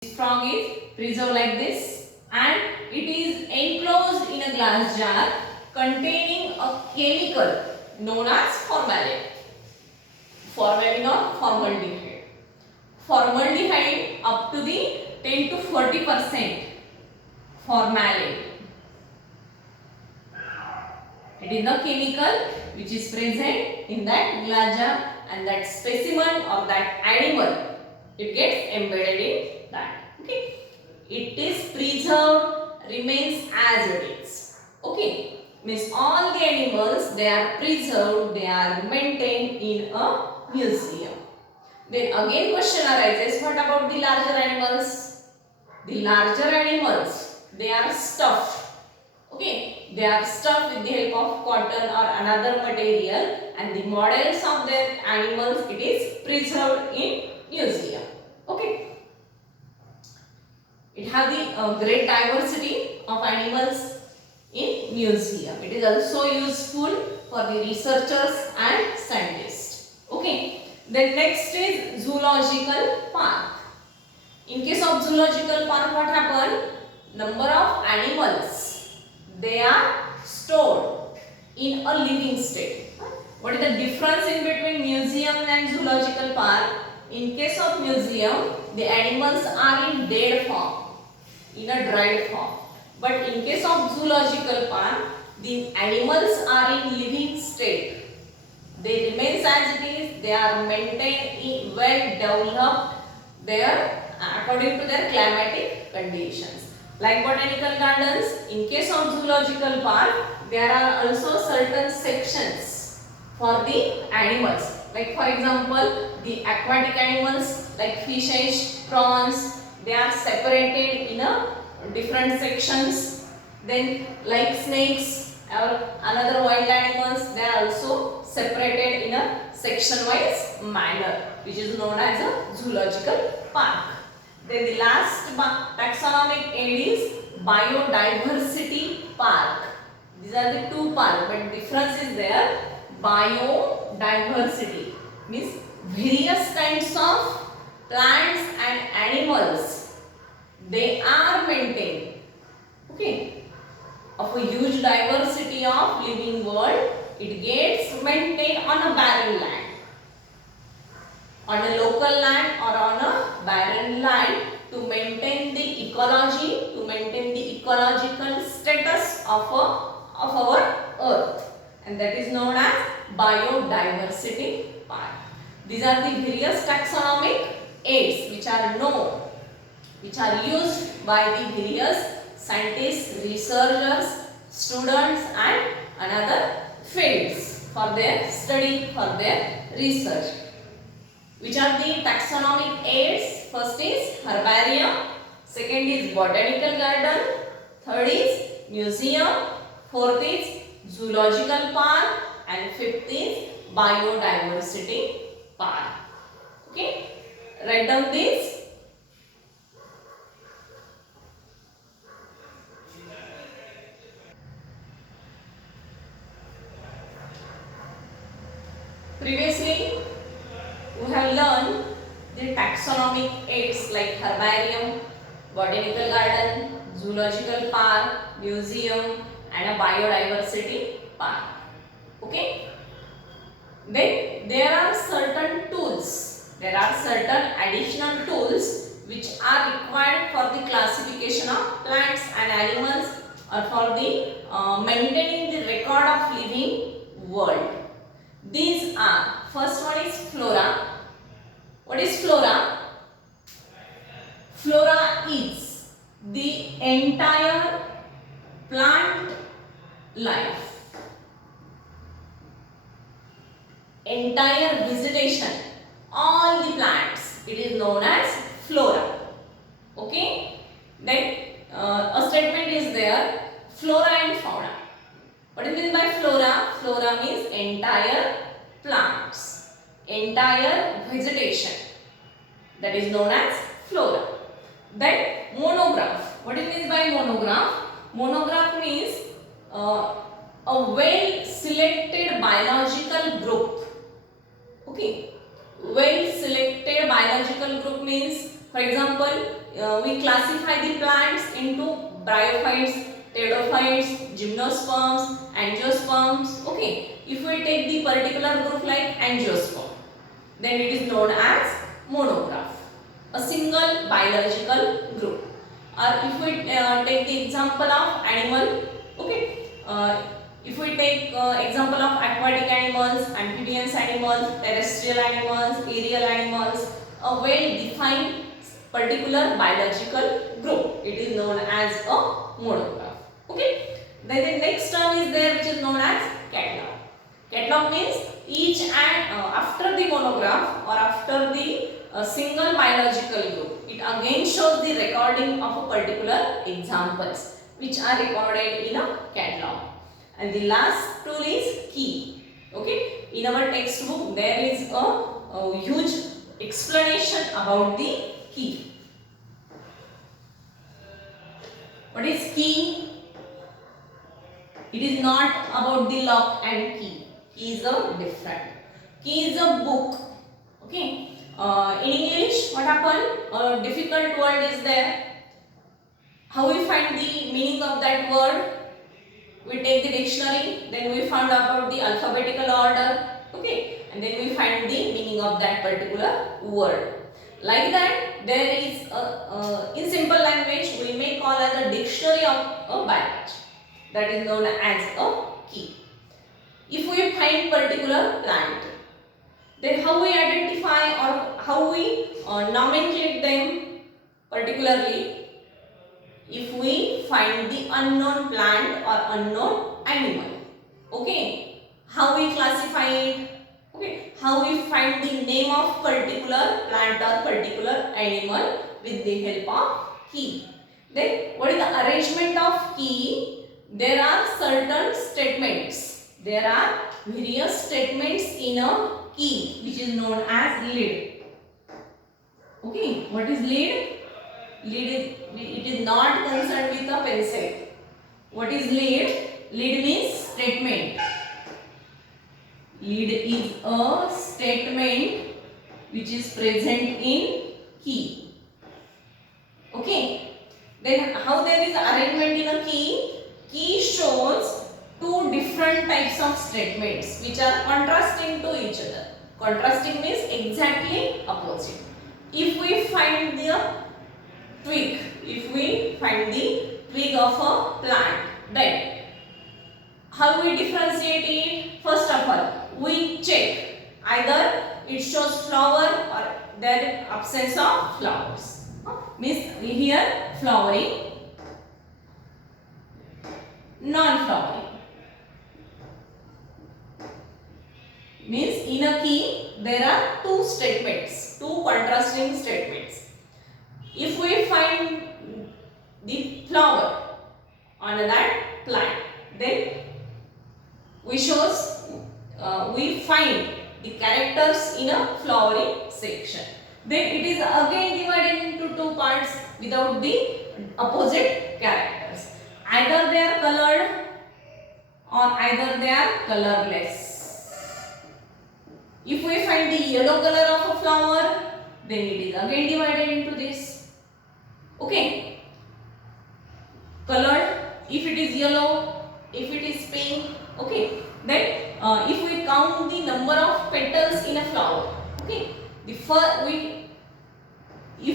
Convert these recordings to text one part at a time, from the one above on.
Frog is preserved like this and it is enclosed in a glass jar containing a chemical known as formalin. Formalin or formaldehyde. Formaldehyde up to the 10 to 40% formalin. It is the chemical which is present in that glass jar and that specimen or that animal, it gets embedded in that. Okay. It is preserved, remains as it is. Okay. Means all the animals, they are preserved, they are maintained in a museum. Then again question arises, what about the larger animals? The larger animals, they are stuffed. Okay, they are stuffed with the help of cotton or another material, and the models of their animals, it is preserved in museum. Okay, it has the great diversity of animals in museum. It is also useful for the researchers and scientists. Okay, then next is zoological park. In case of zoological park, what happen? Number of animals, they are stored in a living state. What is the difference in between museum and zoological park? In case of museum, the animals are in dead form, in a dried form. But in case of zoological park, the animals are in living state. They remain as it is, they are maintained in well developed there according to their climatic conditions. Like botanical gardens, in case of zoological park, there are also certain sections for the animals. Like for example, the aquatic animals like fishes, prawns, they are separated in a different sections. Then like snakes or another wild animals, they are also separated in a section wise manner, which is known as a zoological park. Then the last taxonomic aid is biodiversity park. These are the two parks, but difference is there. Biodiversity means various kinds of plants and animals, they are maintained. Okay, of a huge diversity of living world, it gets maintained on a barren land, on a local land or on a barren land, to maintain the ecology, to maintain the ecological status of our earth, and that is known as biodiversity park. These are the various taxonomic aids which are known, which are used by the various scientists, researchers, students and another fields for their study, for their research. Which are the taxonomic aids? First is herbarium, second is botanical garden, third is museum, fourth is zoological park and fifth is biodiversity park. Okay, write down this. Previously, we have learned the taxonomic aids like herbarium, botanical garden, zoological park, museum and a biodiversity park. Okay. Then there are certain tools, there are certain additional tools which are required for the classification of plants and animals or for the maintaining the record of living world. These are, first one is flora. What is flora? Flora is the entire plant life, entire vegetation, all the plants, it is known as flora. Okay, then a statement is there, flora and fauna. What do you mean by flora? Flora means entire plants, entire vegetation, that is known as flora. Then monograph. What do you mean by monograph? Monograph means a well selected biological group. Okay, well selected biological group means, for example, we classify the plants into bryophytes, pteridophytes, gymnosperms, angiosperms. Okay, if we take the particular group like angiosperm, then it is known as monograph, a single biological group. Or if we take the example of animal, okay, if we take example of aquatic animals, amphibians animals, terrestrial animals, aerial animals, a well-defined particular biological group, it is known as a monograph. Okay. Then the next term is there which is known as catalog. Catalog means each and after the monograph or after the single biological group, it again shows the recording of a particular examples which are recorded in a catalog. And the last tool is key. Okay, in our textbook there is a huge explanation about the key. What is key? It is not about the lock and key. Key is a different. Key is a book. Okay. In English, what happened? A difficult word is there. How we find the meaning of that word? We take the dictionary, then we find about the alphabetical order. Okay. And then we find the meaning of that particular word. Like that, there is in simple language we may call as a dictionary of a biology. That is known as a key. If we find particular plant, then how we identify or how we nomenclate them particularly? If we find the unknown plant or unknown animal. Okay. How we classify it? Okay. How we find the name of particular plant or particular animal with the help of key. Then what is the arrangement of key? There are certain statements. There are various statements in a key which is known as lead. Okay, what is lead? Lead, it is not concerned with a pencil. What is lead? Lead means statement. Lead is a statement which is present in key. Okay. Then how there is arrangement in a key? Key shows two different types of statements which are contrasting to each other. Contrasting means exactly opposite. If we find the twig, of a plant, then how we differentiate it? First of all, we check either it shows flower or there is absence of flowers. Means here flowering, non-flowering. Means in a key there are two statements, two contrasting statements. If we find the flower on that plant, then we find the characters in a flowering section. Then it is again divided into two parts without the opposite characters. Either they are colored or either they are colorless. If we find the yellow color of a flower, then it is again divided into this. Okay. Colored, if it is yellow, if it is pink, okay. Then if we count the number of petals in a flower, okay. If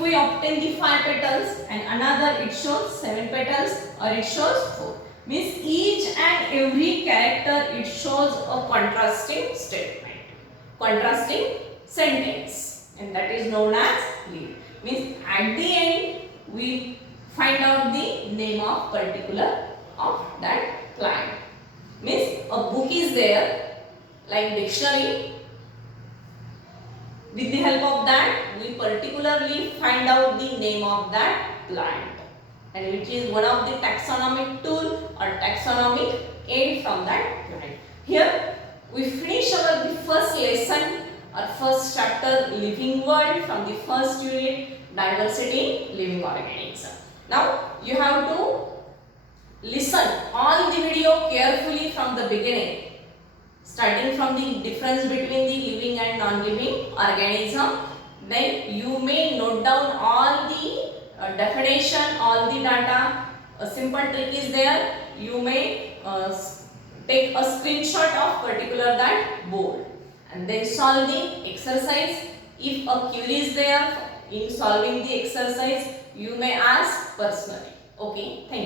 we obtain the 5 petals and another it shows 7 petals or it shows 4. Means each and every character it shows a contrasting statement, contrasting sentence, and that is known as lead. Means at the end we find out the name of particular of that plant. Means a book is there like dictionary. With the help of that we particularly find out the name of that plant, and which is one of the taxonomic tool or taxonomic aid from that plant. Here we finish the first lesson or first chapter, living world, from the first unit, diversity in living organisms. Now you have to listen all the video carefully from the beginning, starting from the difference between the living and non-living organism. Then you may note down all the definition, all the data. A simple trick is there. You may take a screenshot of particular that board and then solve the exercise. If a query is there in solving the exercise, you may ask personally. Okay, thank you.